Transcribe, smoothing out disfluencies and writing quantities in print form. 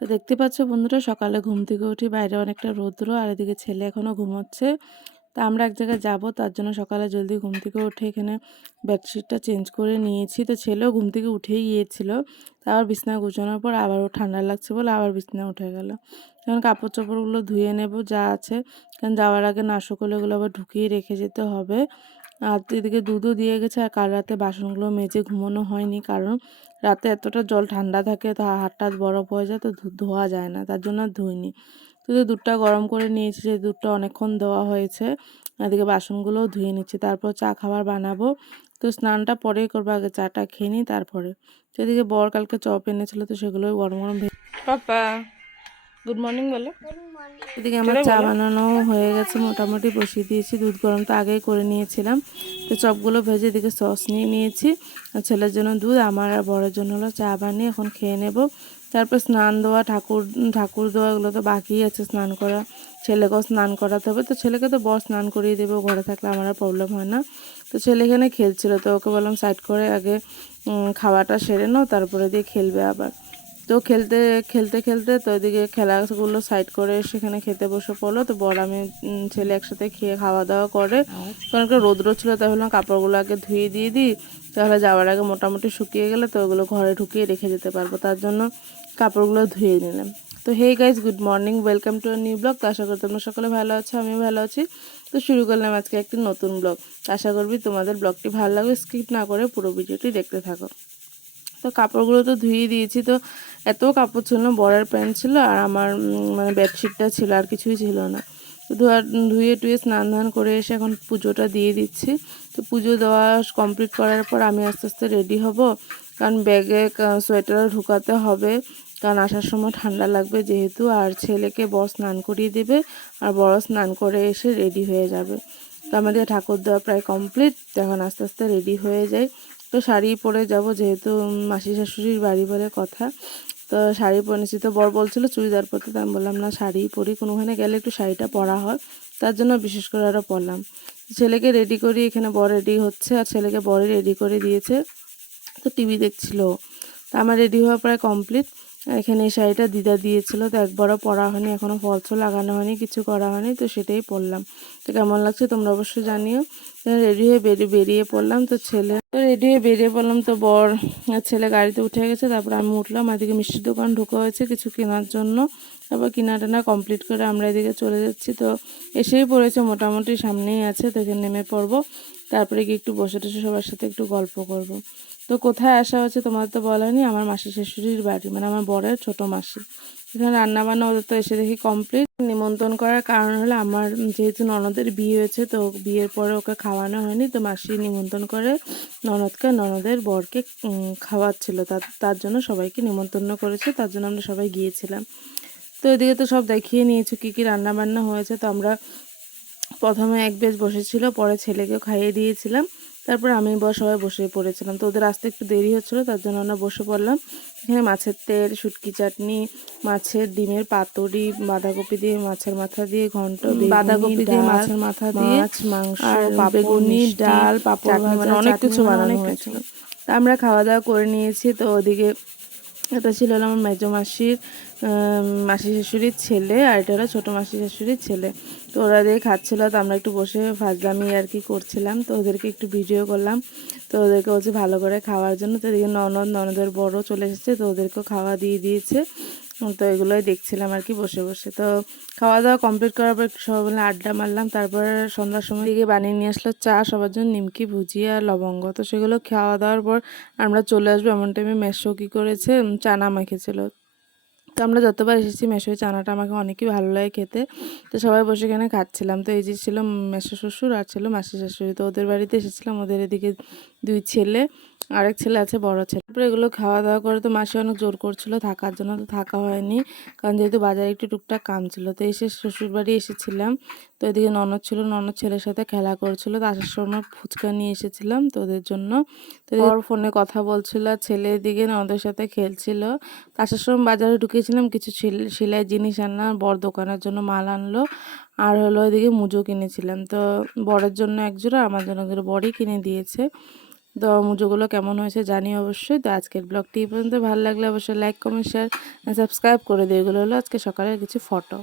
তো দেখতে পাচ্ছ বন্ধুরা, সকালে ঘুম থেকে উঠি, বাইরে অনেকটা রৌদ্র আর এদিকে ছেলে এখনও ঘুমোচ্ছে। তা আমরা এক জায়গায় যাব, তার জন্য সকালে জলদি ঘুম থেকে উঠে এখানে বেডশিটটা চেঞ্জ করে নিয়েছি। তো ছেলেও ঘুম থেকে উঠেই গিয়েছিল, তারপর বিছানা গুছানোর পর আবারও ঠান্ডা লাগছে বলে আবার বিছানা উঠে গেল। এখন কাপড় চোপড়গুলো ধুয়ে নেব যা আছে, কারণ যাওয়ার আগে না শুকোলে এগুলো আবার ঢুকিয়ে রেখে যেতে হবে। আর এদিকে দুধও দিয়ে গেছে, আর কাল রাতে বাসনগুলো মেজে ঘুমানো হয়নি, কারণ রাতে এতটা জল ঠান্ডা থাকে তো হাতটা বরফ হয়ে যায়, তো ধোয়া যায় না, তার জন্য আর ধুইনি। তো দুধটা গরম করে নিয়েছি, যে দুধটা অনেকক্ষণ দেওয়া হয়েছে। এদিকে বাসনগুলোও ধুয়ে নিচ্ছি, তারপর চা খাবার বানাবো। তো স্নানটা পরেই করবো, আগে চাটা খেয়ে নিই তারপরে। তো এদিকে বর কালকে চপ এনেছিল, তো সেগুলোই গরম গরম পাপা গুড মর্নিং বলো। এদিকে আমার চা বানানো হয়ে গেছে, মোটামুটি বসিয়ে দিয়েছি। দুধ গরম তো আগেই করে নিয়েছিলাম। তো চপগুলো ভেজে এদিকে সস নিয়ে নিয়েছি, আর ছেলের জন্য দুধ, আমার আর বরের জন্য হলো চা বানিয়ে এখন খেয়ে নেব। তারপর স্নান দেওয়া, ঠাকুর দেওয়া, এগুলো তো বাকি আছে স্নান করা। ছেলেকেও স্নান করাতে হবে, তো ছেলেকে তো বর স্নান করিয়ে দেবো, ঘরে থাকলে আমার আর প্রবলেম হয় না। তো ছেলে এখানে খেলছিল, তো ওকে বললাম সাইড করে আগে খাওয়াটা সেরে নাও, তারপরে দিয়ে খেলবে আবার। তো খেলতে খেলতে খেলতে তো এদিকে খেলাগুলো সাইড করে সেখানে খেতে বসে পড়লো। তো বড় আমি ছেলে একসাথে খেয়ে খাওয়া দাওয়া করে, কারণ একটা রৌদ্র ছিল, তাই ভাবলাম কাপড়গুলো আগে ধুয়ে দিয়ে দিই, তাহলে যাওয়ার আগে মোটামুটি শুকিয়ে গেলে তো ওগুলো ঘরে ঢুকিয়ে রেখে যেতে পারবো, তার জন্য কাপড়গুলো ধুয়ে নিলাম। তো hey guys, good morning, welcome to new blog. তো আশা করি তোমরা সকলে ভালো আছো, আমিও ভালো আছি। তো শুরু করলাম আজকে একটি নতুন ব্লগ। আশা করবি তোমাদের ব্লগটি ভালো লাগবে, স্কিপ না করে পুরো ভিডিওটি দেখতে থাকো। তো কাপড়গুলো তো ধুয়ে দিয়েছি। তো এত কাপড় ছিল না, বরের প্যান্ট ছিল আর আমার মানে বেডশিটটা ছিল, আর কিছুই ছিল না। তো ধুয়ে টুয়ে স্নান ধান করে এসে এখন পুজোটা দিয়ে দিচ্ছি। তো পুজো দেওয়া কমপ্লিট করার পর আমি আস্তে আস্তে রেডি হব, কারণ ব্যাগে সোয়েটার ঢুকাতে হবে, কারণ আসার সময় ঠান্ডা লাগবে যেহেতু। আর ছেলেকে বর স্নান করিয়ে দেবে, আর বড় স্নান করে এসে রেডি হয়ে যাবে। তো আমাদের ঠাকুর দেওয়া প্রায় কমপ্লিট, এখন আস্তে আস্তে রেডি হয়ে যায়। তো শাড়ি পরে যাব, যেহেতু মাসি শাশুড়ির বাড়ি বলে কথা। তো শাড়ি পরে নিচ্ছি। তো বর বলছিল চুড়িদার পরতে, তো আমি বললাম না, শাড়িই পরি, কোনোখানে গেলে একটু শাড়িটা পরা হয়, তার জন্য বিশেষ করে আরও পরলাম। ছেলেকে রেডি করি, এখানে বর রেডি হচ্ছে, আর ছেলেকে বরে রেডি করে দিয়েছে, তো টিভি দেখছিল। তো আমার রেডি হওয়া প্রায় কমপ্লিট। এখানে এই শাড়িটা দিদা দিয়েছিল, তো একবারও পরা হয়নি, এখনও ফলসও লাগানো হয়নি, কিছু করা হয়নি, তো সেটাই পরলাম। তো কেমন লাগছে তোমরা অবশ্যই জানিও। রেডি হয়ে বেরিয়ে পড়লাম। তো রেডি হয়ে বেরিয়ে পড়লাম, তো বর ছেলে গাড়িতে উঠে গেছে, তারপর আমি উঠলাম। এদিকে মিষ্টির দোকান ঢোকা হয়েছে কিছু কেনার জন্য, তারপর কিনা টানা কমপ্লিট করে আমরা এদিকে চলে যাচ্ছি। তো এসেই পড়েছে, মোটামুটি সামনেই আছে, তো এখানে নেমে পড়বো, তারপরে কি একটু বসে টসে সবার সাথে একটু গল্প করব। তো কোথায় আসা হচ্ছে তোমাদের তো বলা হয়নি, আমার মাসি শাশুড়ির বাড়ি, মানে আমার বরের ছোট মাসি। এখানে রান্নাবান্না ওদের তো এসে দেখি কমপ্লিট। নিমন্ত্রণ করার কারণ হলো, আমার যেহেতু ননদের বিয়ে হয়েছে, তো বিয়ের পরে ওকে খাওয়ানো হয়নি, তো মাসি নিমন্ত্রণ করে ননদকে, ননদের বরকে খাওয়াচ্ছিল, তার জন্য সবাইকে নিমন্ত্রণ করেছে, তার জন্য আমরা সবাই গিয়েছিলাম। তো এদিকে তো সব দেখিয়ে নিয়েছি কী কী রান্নাবান্না হয়েছে। তো আমরা প্রথমে এক বেশ বসেছিল, পরে ছেলেকেও খাইয়ে দিয়েছিলাম, তারপর আমি সবাই বসে পড়েছিলাম। তো ওদের আসতে একটু দেরি হচ্ছিলো, তার জন্য আমরা বসে পড়লাম। এখানে মাছের তেল, শুটকি চাটনি, মাছের ডিমের পাতুরি, বাঁধাকপি দিয়ে মাছের মাথা দিয়ে ঘন্ট, বাঁধাকপি দিয়ে মাছের মাথা দিয়ে মাছ, মাংস, বেগুনি, ডাল, পাঁপড় ভাজা, মানে অনেক কিছু বানানো হয়েছিল। তা আমরা খাওয়া দাওয়া করে নিয়েছি। তো ওদিকে এটা ছিল আমার মেজো মাসির মাসি শাশুড়ির ছেলে, আর এটা হলো ছোটো মাসি শাশুড়ির ছেলে। তো ওরা দিয়ে খাচ্ছিলো, তো আমরা একটু বসে ফাজলামি আর কি করছিলাম, তো ওদেরকে একটু ভিডিও করলাম। তো ওদেরকে বলছি ভালো করে খাওয়ার জন্য। তো এদিকে ননদের বড় চলে এসেছে, তো ওদেরকেও খাওয়া দিয়ে দিয়েছে। তো এগুলোই দেখছিলাম আর কি বসে বসে। তো খাওয়া দাওয়া কমপ্লিট করার পর একটু সবাই মিলে আড্ডা মারলাম। তারপর সন্ধ্যার সময় দিকে বানিয়ে নিয়ে আসলো চা সবার জন্য, নিমকি, ভুজিয়া, লবঙ্গ। তো সেগুলো খাওয়া দাওয়ার পর আমরা চলে আসবো, এমন টাইমে মেসো কী করেছে, চানা মাখেছিল। তো আমরা যতবার এসেছি মেসোই চানাটা আমাকে অনেকই ভালো লাগে খেতে। তো সবাই বসে এখানে খাচ্ছিলাম। তো এই যে ছিল মেসো শ্বশুর আর ছিল মাসি শাশুড়ি, তো ওদের বাড়িতে এসেছিলাম। ওদের এদিকে দুই ছেলে, আরেক ছেলে আছে, বড় ছেলে। তারপরে এগুলো খাওয়া দাওয়া করে তো মাসি অনেক জোর করছিল থাকার জন্য, তো থাকা হয়নি, কারণ যেহেতু বাজারে একটু টুকটাক কাম ছিল। তো এসে শ্বশুর বাড়ি এসেছিলাম। তো এদিকে ননদ ছিল, ননদ ছেলের সাথে খেলা করছিল। তো আসার সময় ফুচকা নিয়ে এসেছিলাম তো ওদের জন্য। তো ওর ফোনে কথা বলছিল, ছেলে এদিকে ননদের সাথে খেলছিল। আসার সময় বাজারে ঢুকেছিলাম, কিছু সেলাই জিনিস আনলাম, বড় দোকানের জন্য মাল আনলো, আর হলো এদিকে মুজো কিনেছিলাম। তো বরের জন্য এক জোড়া, আমার জন্য এক জোড়া, বড়ই কিনে দিয়েছে। দেওয়া মুজোগুলো কেমন হয়েছে জানি অবশ্যই। তো আজকের ব্লগটি এই পর্যন্ত, ভালো লাগলে অবশ্যই লাইক, কমেন্ট, শেয়ার, সাবস্ক্রাইব করে দিও। এগুলো হলো আজকে সকালের কিছু ফটো।